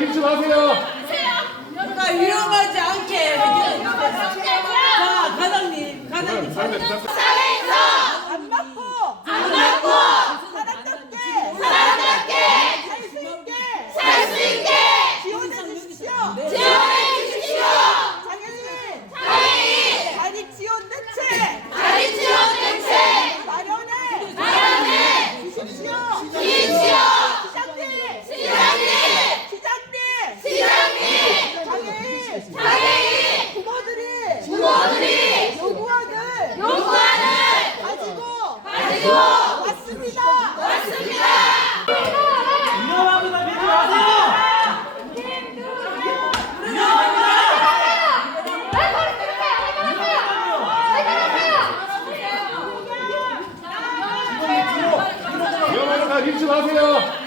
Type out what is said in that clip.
밀지 마세요. 그러니까 위험하지 않게. 자, 과장님, 과장님. 안 장애인 장애인 부모들이 부모들이 요구하는 요구하는 가지고 가지고 왔습니다. 왔습니다. 위험합니다. 믿지 마세요. 위험하니까 밀지 마세요.